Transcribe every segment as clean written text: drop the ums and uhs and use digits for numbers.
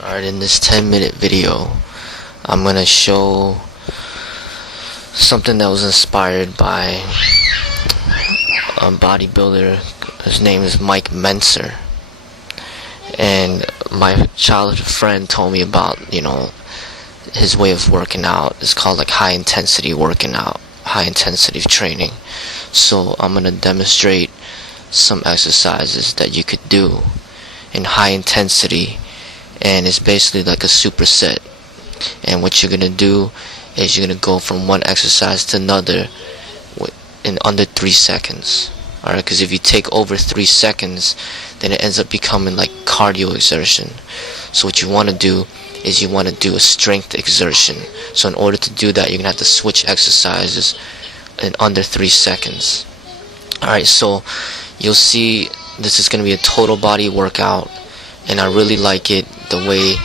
Alright, in this 10-minute video, I'm gonna show something that was inspired by a bodybuilder. His name is Mentzer. And my childhood friend told me about, his way of working out. It's called like high intensity working out, high intensity training. So I'm gonna demonstrate some exercises that you could do in high intensity, and it's basically like a superset. And what you're gonna do is you're gonna go from one exercise to another in under 3 seconds. Alright, because if you take over 3 seconds, then it ends up becoming like cardio exertion. So what you want to do is you want to do a strength exertion. So in order to do that, you're gonna have to switch exercises in under 3 seconds. Alright, so you'll see this is gonna be a total body workout, and I really like it the way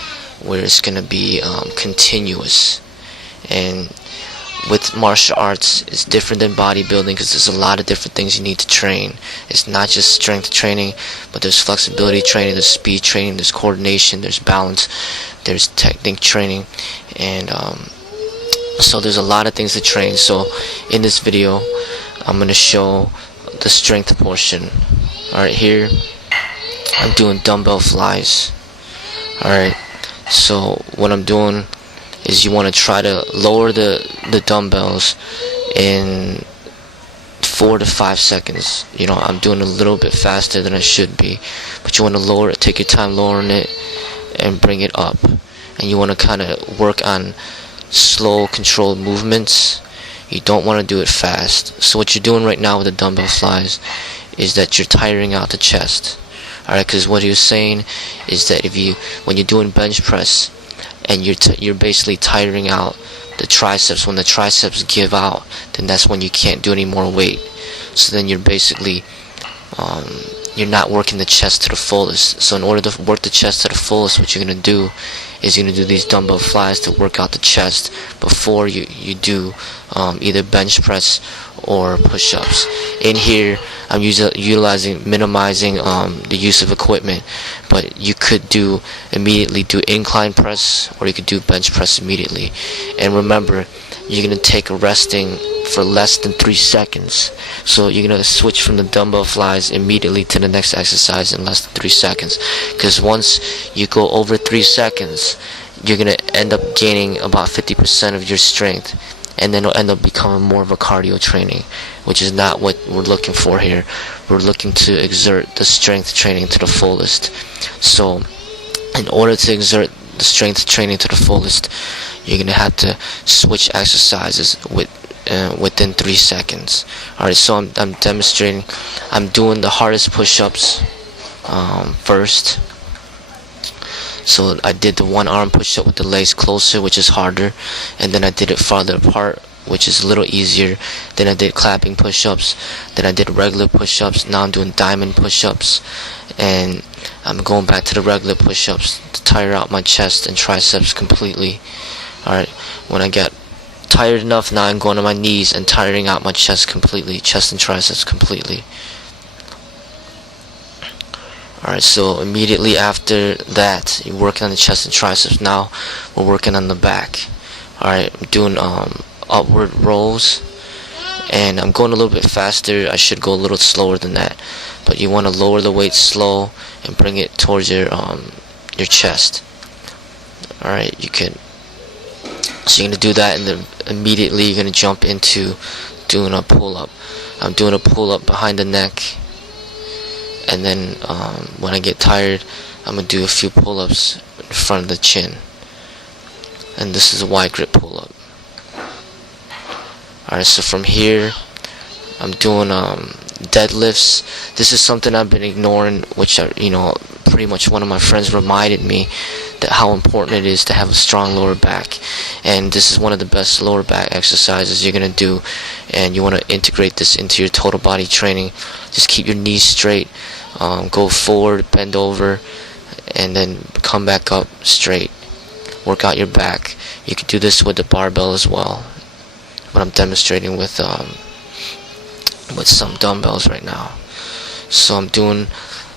where it's gonna be continuous. And with martial arts, it's different than bodybuilding because there's a lot of different things you need to train. It's not just strength training, but there's flexibility training, there's speed training, there's coordination, there's balance, there's technique training, and so there's a lot of things to train. So in this video, I'm going to show the strength portion. Alright, here I'm doing dumbbell flies. Alright, so what I'm doing is you want to try to lower the dumbbells in 4 to 5 seconds. I'm doing a little bit faster than I should be, but you want to lower it, take your time lowering it, and bring it up. And you want to kind of work on slow, controlled movements. You don't want to do it fast. So what you're doing right now with the dumbbell flies is that you're tiring out the chest. Alright, because what he was saying is that when you're doing bench press, and you're basically tiring out the triceps. When the triceps give out, then that's when you can't do any more weight. So then you're basically you're not working the chest to the fullest. So in order to work the chest to the fullest, what you're gonna do is you're gonna do these dumbbell flies to work out the chest before you do either bench press or push-ups. In here, I'm minimizing the use of equipment, but you could immediately do incline press, or you could do bench press immediately. And remember, you're gonna take a resting for less than 3 seconds. So you're gonna switch from the dumbbell flies immediately to the next exercise in less than 3 seconds. Because once you go over 3 seconds, you're gonna end up gaining about 50% of your strength, and then it'll end up becoming more of a cardio training, which is not what we're looking for here. We're looking to exert the strength training to the fullest. So in order to exert the strength training to the fullest, you're gonna have to switch exercises within 3 seconds. Alright, so I'm demonstrating. I'm doing the hardest push-ups first. So I did the one arm push-up with the legs closer, which is harder, and then I did it farther apart, which is a little easier. Then I did clapping push-ups, then I did regular push-ups. Now I'm doing diamond push-ups, and I'm going back to the regular push-ups to tire out my chest and triceps completely. Alright, when I get tired enough, now I'm going to my knees and tiring out my chest completely, chest and triceps completely. Alright, so immediately after that, you're working on the chest and triceps. Now we're working on the back. Alright, I'm doing upward rolls, and I'm going a little bit faster. I should go a little slower than that, but you want to lower the weight slow and bring it towards your chest. Alright, so you're going to do that, and then immediately you're going to jump into doing a pull-up. I'm doing a pull-up behind the neck, and then when I get tired, I'm going to do a few pull-ups in front of the chin. And this is a wide grip pull-up. Alright, so from here, I'm doing deadlifts. This is something I've been ignoring, which pretty much one of my friends reminded me that how important it is to have a strong lower back. And this is one of the best lower back exercises you're going to do, and you want to integrate this into your total body training. Just keep your knees straight, go forward, bend over, and then come back up straight. Work out your back. You can do this with the barbell as well, but I'm demonstrating with some dumbbells right now. So I'm doing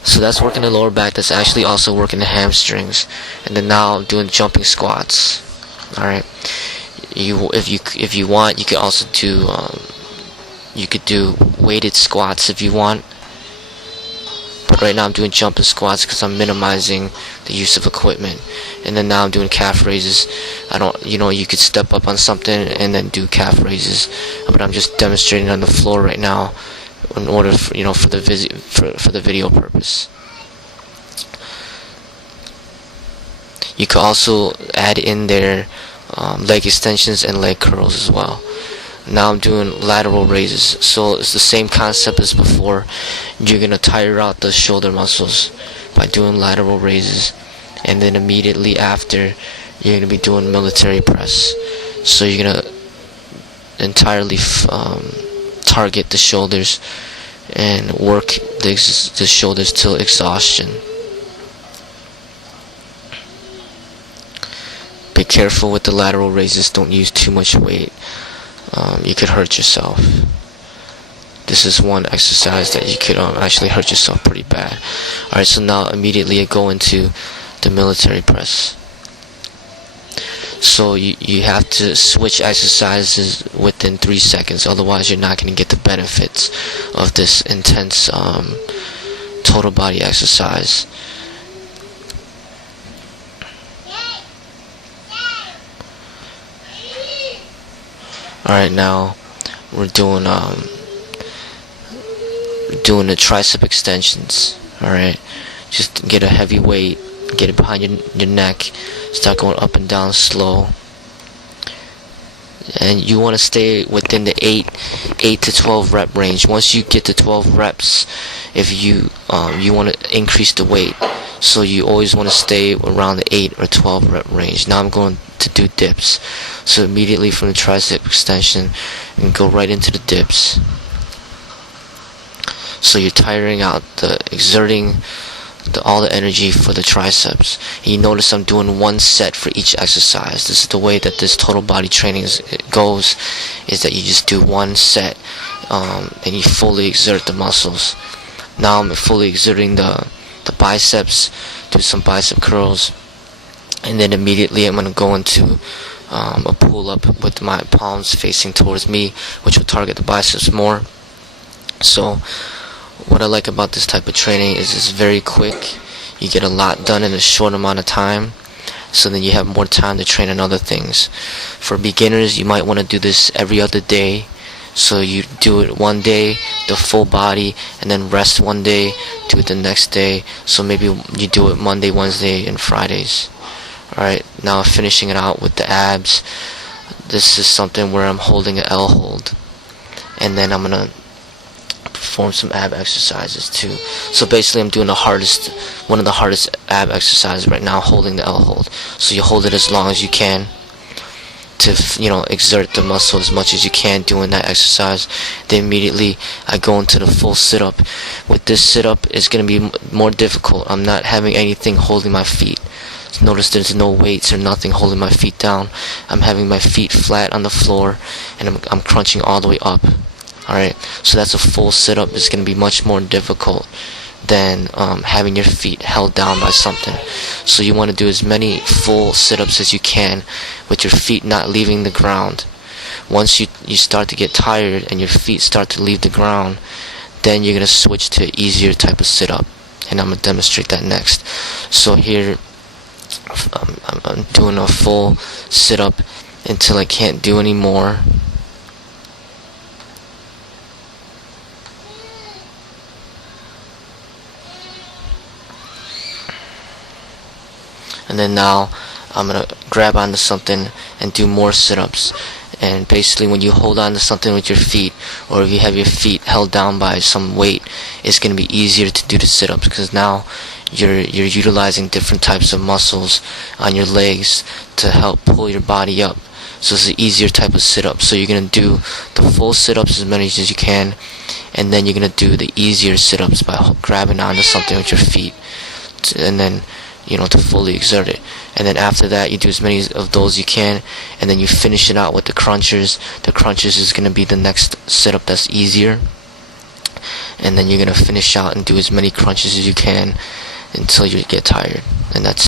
So that's working the lower back. That's actually also working the hamstrings. And then now I'm doing jumping squats. All right. If you want, you could also do you could do weighted squats if you want. But right now I'm doing jumping squats because I'm minimizing the use of equipment. And then now I'm doing calf raises. You could step up on something and then do calf raises. But I'm just demonstrating on the floor right now in order for the video purpose. You could also add in there leg extensions and leg curls as well. Now I'm doing lateral raises, so it's the same concept as before. You're gonna tire out the shoulder muscles by doing lateral raises, and then immediately after you're gonna be doing military press. So you're gonna entirely target the shoulders and work the shoulders till exhaustion. Be careful with the lateral raises. Don't use too much weight. You could hurt yourself. This is one exercise that you could actually hurt yourself pretty bad. Alright, so now immediately I go into the military press. So you have to switch exercises within 3 seconds, otherwise you're not going to get the benefits of this intense total body exercise. Alright, now we're doing the tricep extensions. Alright, just get a heavy weight, get it behind your neck, start going up and down slow, and you want to stay within the 8 to 12 rep range. Once you get to 12 reps, if you want to increase the weight, so you always want to stay around the 8 or 12 rep range. Now I'm going to do dips, so immediately from the tricep extension and go right into the dips. So you're tiring out, exerting all the energy for the triceps. And you notice I'm doing one set for each exercise. This is the way that this total body training goes, is that you just do one set and you fully exert the muscles. Now I'm fully exerting the biceps, do some bicep curls, and then immediately I'm going to go into a pull up with my palms facing towards me, which will target the biceps more. So what I like about this type of training is it's very quick. You get a lot done in a short amount of time, so then you have more time to train on other things. For beginners, you might want to do this every other day. So you do it one day, the full body, and then rest one day, do it the next day. So maybe you do it Monday, Wednesday, and Fridays. Alright, now finishing it out with the abs. This is something where I'm holding an L hold, and then I'm going to perform some ab exercises too. So basically I'm doing one of the hardest ab exercises right now, holding the L hold. So you hold it as long as you can to exert the muscle as much as you can doing that exercise. Then immediately I go into the full sit-up. With this sit-up, it's going to be more difficult. I'm not having anything holding my feet. Notice there's no weights or nothing holding my feet down. I'm having my feet flat on the floor, and I'm crunching all the way up. Alright, so that's a full sit-up. It's going to be much more difficult than having your feet held down by something. So you want to do as many full sit-ups as you can with your feet not leaving the ground. Once you start to get tired and your feet start to leave the ground, then you're going to switch to an easier type of sit-up, and I'm going to demonstrate that next. So here I'm doing a full sit-up until I can't do any more. And then now I'm going to grab onto something and do more sit-ups. And basically when you hold on to something with your feet, or if you have your feet held down by some weight, it's going to be easier to do the sit-ups, because now you're utilizing different types of muscles on your legs to help pull your body up. So it's an easier type of sit-up. So you're going to do the full sit-ups as many as you can, and then you're going to do the easier sit-ups by grabbing onto something with your feet, and then to fully exert it. And then after that, you do as many of those you can, and then you finish it out with the crunchers. The crunchers is going to be the next sit-up that's easier. and then you're gonna finish out and do as many crunches as you can until you get tired, and that's